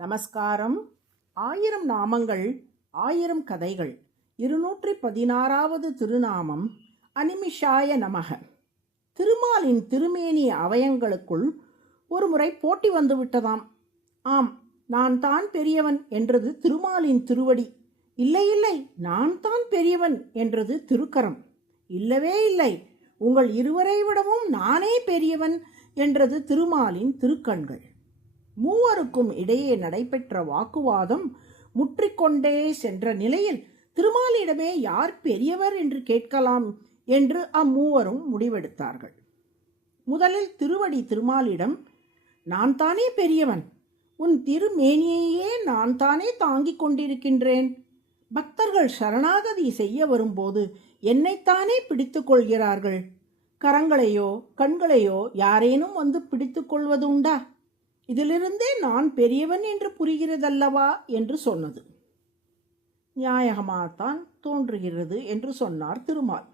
நமஸ்காரம். 1000 நாமங்கள் 1000 கதைகள் 216வது திருநாமம் அனிமிஷாய நமக. திருமாலின் திருமேனி அவயங்களுக்குள் ஒருமுறை போட்டி வந்துவிட்டதாம். ஆம், நான் தான் பெரியவன் என்றது திருமாலின் திருவடி. இல்லை இல்லை, நான் தான் பெரியவன் என்றது திருக்கரம். இல்லவே இல்லை, உங்கள் இருவரை விடவும் நானே பெரியவன் என்றது திருமாலின் திருக்கண்கள். மூவருக்கும் இடையே நடைபெற்ற வாக்குவாதம் முற்றிக்கொண்டே சென்ற நிலையில் திருமாலிடமே யார் பெரியவர் என்று கேட்கலாம் என்று அம்மூவரும் முடிவெடுத்தார்கள். முதலில் திருவடி திருமாலிடம், நான் தானே பெரியவன், உன் திருமேனியையே நான் தானே தாங்கிக் கொண்டிருக்கின்றேன். பக்தர்கள் சரணாகதி செய்ய வரும்போது என்னைத்தானே பிடித்து கொள்கிறார்கள். கரங்களையோ கண்களையோ யாரேனும் வந்து பிடித்து கொள்வது உண்டா? இதிலிருந்தே நான் பெரியவன் என்று புரிகிறதல்லவா என்று சொன்னது. நியாயமாகத்தான் தோன்றுகிறது என்று சொன்னார் திருமால்.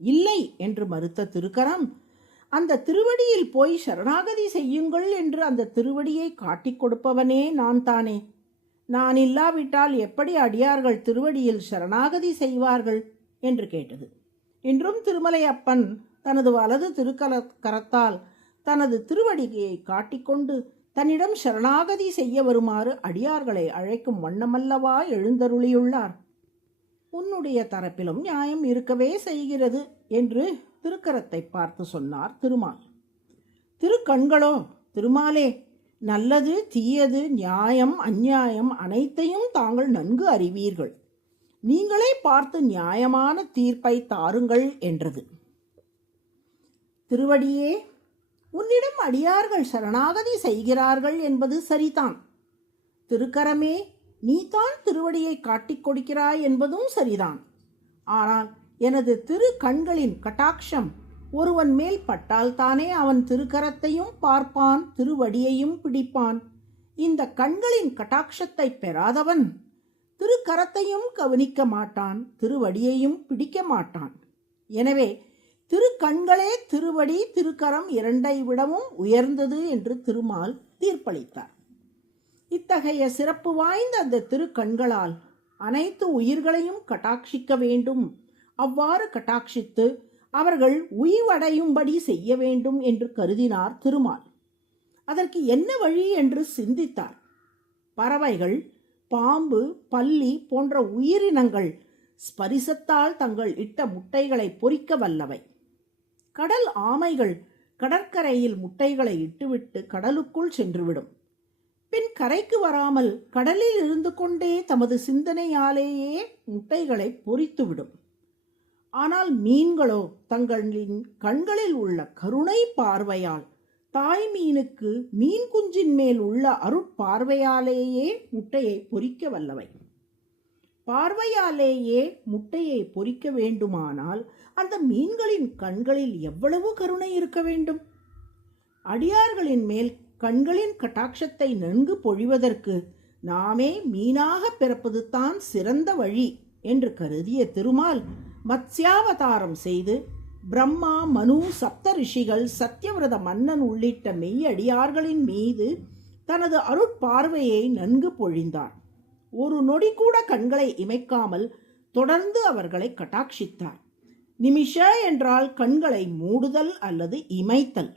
இல்லை என்று மறுத்த திருக்கரம், அந்த திருவடியில் போய் சரணாகதி செய்யுங்கள் என்று அந்த திருவடியை காட்டிக் கொடுப்பவனே நான் தானே. நான் இல்லாவிட்டால் எப்படி அடியார்கள் திருவடியில் சரணாகதி செய்வார்கள் என்று கேட்டது. இன்றும் திருமலையப்பன் தனது வலது கரத்தால் தனது திருவடியை காட்டிக்கொண்டு தன்னிடம் சரணாகதி செய்ய வருமாறு அடியார்களை அழைக்கும் வண்ணமல்லவா எழுந்தருளியுள்ளார். உன்னுடைய தரப்பிலும் நியாயம் இருக்கவே செய்கிறது என்று திருக்கரத்தை பார்த்து சொன்னார் திருமால். திருக்கண்களோ, திருமாலே, நல்லது தீயது நியாயம் அந்நியாயம் அனைத்தையும் தாங்கள் நன்கு அறிவீர்கள். நீங்களே பார்த்து நியாயமான தீர்ப்பை தாருங்கள் என்றது. திருவடியே, உன்னிடம் அடியார்கள் சரணாகதி செய்கிறார்கள் என்பது சரிதான். திருக்கரமே, நீ தான் திருவடியை காட்டிக் கொடுக்கிறாய் என்பதும் சரிதான். ஆனால் எனது திரு கண்களின் கட்டாட்சம் ஒருவன் மேல் பட்டால்தானே அவன் திருக்கரத்தையும் பார்ப்பான், திருவடியையும் பிடிப்பான். இந்த கண்களின் கட்டாட்சத்தை பெறாதவன் திருக்கரத்தையும் கவனிக்க மாட்டான், திருவடியையும் பிடிக்க மாட்டான். எனவே திருக்கண்களே திருவடி திருக்கரம் இரண்டை விடவும் உயர்ந்தது என்று திருமால் தீர்ப்பளித்தார். இத்தகைய சிறப்பு வாய்ந்த அந்த திருக்கண்களால் அனைத்து உயிர்களையும் கட்டாட்சிக்க வேண்டும். அவ்வாறு கட்டாட்சித்து அவர்கள் உய்வடையும்படி செய்ய வேண்டும் என்று கருதினார் திருமால். அதற்கு என்ன வழி என்று சிந்தித்தார். பறவைகள், பாம்பு, பல்லி போன்ற உயிரினங்கள் ஸ்பரிசத்தால் தங்கள் இட்ட முட்டைகளை பொறிக்க வல்லவை. கடல் ஆமைகள் கடற்கரையில் முட்டைகளை இட்டுவிட்டு கடலுக்குள் சென்றுவிடும். பின் கரைக்கு வராமல் கடலில் இருந்து கொண்டே தமது சிந்தனையாலேயே முட்டைகளை பொறித்துவிடும். ஆனால் மீன்களோ தங்களின் கண்களில் உள்ள கருணை பார்வையால் தாய் மீனுக்கு மீன் குஞ்சின் மேல் உள்ள அருட்பார்வையாலேயே முட்டையை பொறிக்க வல்லவை. பார்வையாலேயே முட்டையை பொறிக்க வேண்டுமானால் அந்த மீன்களின் கண்களில் எவ்வளவு கருணை இருக்க வேண்டும்? அடியார்களின் மேல் கண்களின் கட்டாட்சத்தை நன்கு பொழிவதற்கு நாமே மீனாக பிறப்பது தான் சிறந்த வழி என்று கருதிய திருமால் மத்ஸ்யாவதாரம் செய்து பிரம்மா, மனு, சப்த ரிஷிகள், சத்தியவிரத மன்னன் உள்ளிட்ட மெய்யடியார்களின் மீது தனது அருட்பார்வையை நன்கு பொழிந்தார். ஒரு நொடி கூட கண்களை இமைக்காமல் தொடர்ந்து அவர்களை கட்டாட்சித்தார். நிமிஷ என்றால் கண்களை மூடுதல் அல்லது இமைத்தல்.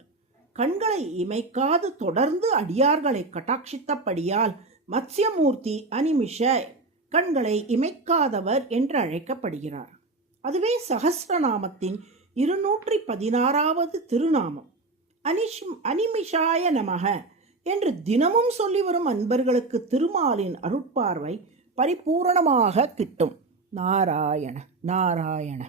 கண்களை இமைக்காது தொடர்ந்து அடியார்களை கட்டாட்சித்தபடியால் மத்ஸ்யமூர்த்தி அனிமிஷ, கண்களை இமைக்காதவர் என்று அழைக்கப்படுகிறார். அதுவே சஹஸ்ரநாமத்தின் 216வது திருநாமம் அனிமிஷாய நமக என்று தினமும் சொல்லி வரும் அன்பர்களுக்கு திருமாலின் அருட்பார்வை பரிபூரணமாக கிட்டும். நாராயண நாராயண.